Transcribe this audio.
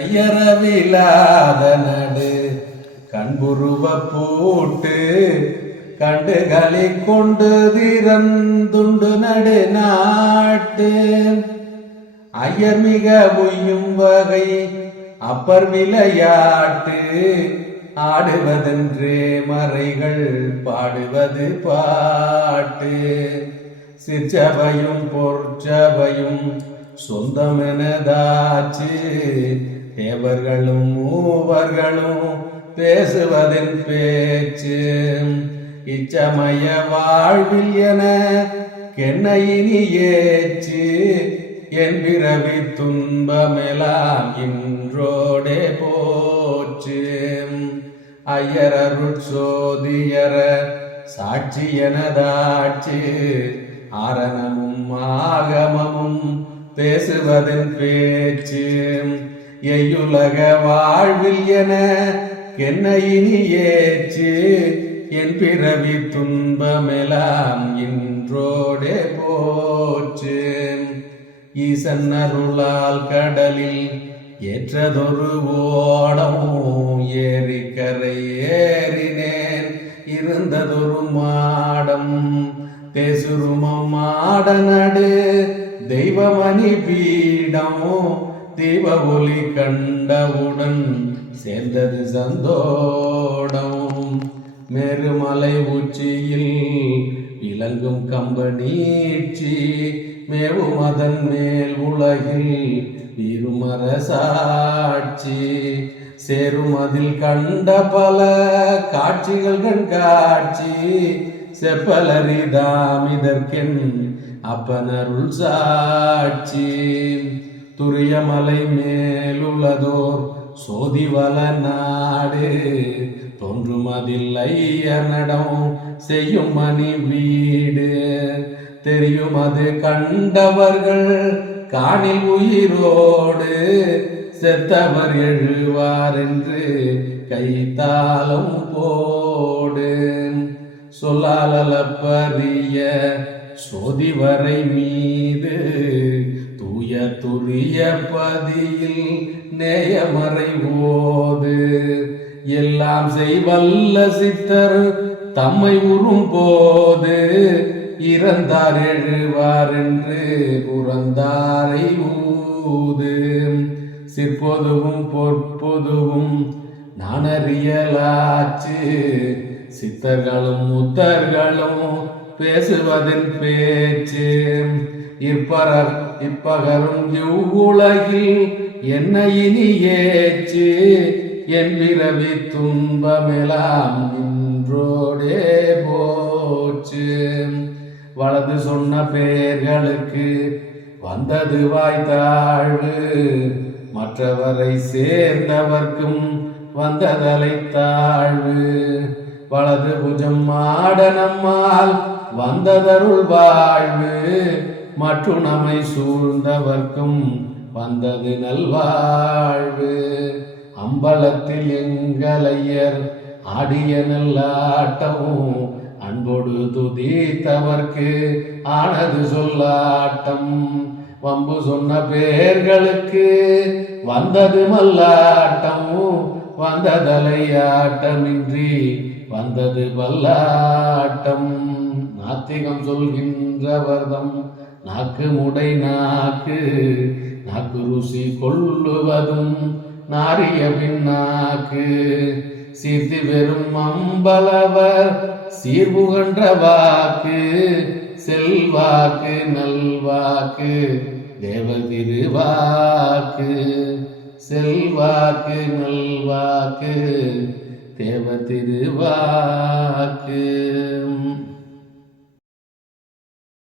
ஐயரவிலாத நடு கண்புருவ பூட்டு கண்டுகளை கொண்டு திறந்துண்டு நடு நாட்டு ஐயர் மிக உய்யும் வகை அப்பர் விளையாட்டு ஆடுவதென்றே மறைகள் பாடுவது பாட்டு சிற்சபையும் பொற்சபையும் சொந்தமெனதாச்சு தேவர்களும் மூவர்களும் பேசுவதின் பேச்சு இச்சமய வாழ்வில் என கென்னையினி ஏச்சு என் பிறவி துன்பமெல்லாம் இன்றோடே போச்சு ஐயரருட் சோதியர சாட்சி எனதாட்சி ஆரணமும் ஆகமமும் பேசுவதின் பேச்சு எய்யுலக வாழ்வில் என கென்னையினி ஏச்சு என் பிறவி துன்பமெல்லாம் இன்றோடே போச்சு ஈசன் அருளால் கடலில் ஏற்றதொரு ஓடம் ஏரிக்கரை ஏறினேன் இருந்ததொரு மாடம் தேசுருமம் மாட நடு தெய்வமணி பீடம் தீப ஒளி கண்டவுடன் சேர்ந்தது சந்தோடம் மேருமலை உச்சியில் விளங்கும் கம்பனீட்சி மேவும் அதன் மேல் உலகில் வீருமர சாட்சி சேரும் அதில் கண்ட பல காட்சிகள் கண்காட்சி செப்பலரிதாம் இதற்கென் அப்பனருள் சாட்சி துரியமலை மேலுள்ளதோர் சோதிவல நாடு தோன்றுமதில் ஐயனடம் செய்யும் மணி வீடு தெரியும் அது கண்டவர்கள் காணில் உயிரோடு செத்தவர் எழுவார் என்று கைத்தாளம் போடு சொல்லாலப்பரிய சோதிவரை மீது தூய துரிய பதியில் நேயமறை ஓது எல்லாம் செய்வல்ல சித்தர் தம்மை உறும் போது இறந்தார் எழுவார் என்று புறந்தாரை ஊது சிற்பொதுவும் பொற்பொதுவும் நானறியலாச்சு சித்தர்களும் முத்தர்களும் பேசுவதின் பேச்சு இப்பகரும் இவ்வுலகில் என்ன இனி ஏச்சு என் பிறவி துன்பமெல்லாம் இன்றோடே போச்சு வலது சொன்ன பேர்களுக்கு வந்தது வாய்த்தாழ்வு மற்றவரை சேர்ந்தவர்க்கும் வந்ததலை தாழ்வு வலது புஜம் மாட நம்மால் வந்ததருள் வாழ்வு மற்றும் நம்மை சூழ்ந்தவர்க்கும் வந்தது நல்வாழ்வு அம்பலத்தில் எங்களையர் ஆடிய நல்லாட்டமும் அன்போடு துதித்தவர்க்கு ஆனது சொல்லாட்டம் வம்பு சொன்ன பேர்களுக்கு வந்தது மல்லாட்டம் வந்ததலையாட்டமின்றி வந்தது பல்லாட்டம் நாத்திகம் சொல்கின்றவர்தம் நாக்கு முடை நாக்கு நாக்கு ருசி கொள்ளுவதும் நாரிய பின்னாக்கு சீர்த்தி வெறும் அம்பலவர் சீர்புகன்ற வாக்கு செல்வாக்கு நல்வாக்கு தேவ திருவாக்கு செல்வாக்கு நல்வாக்கு தேவ திருவாக்கு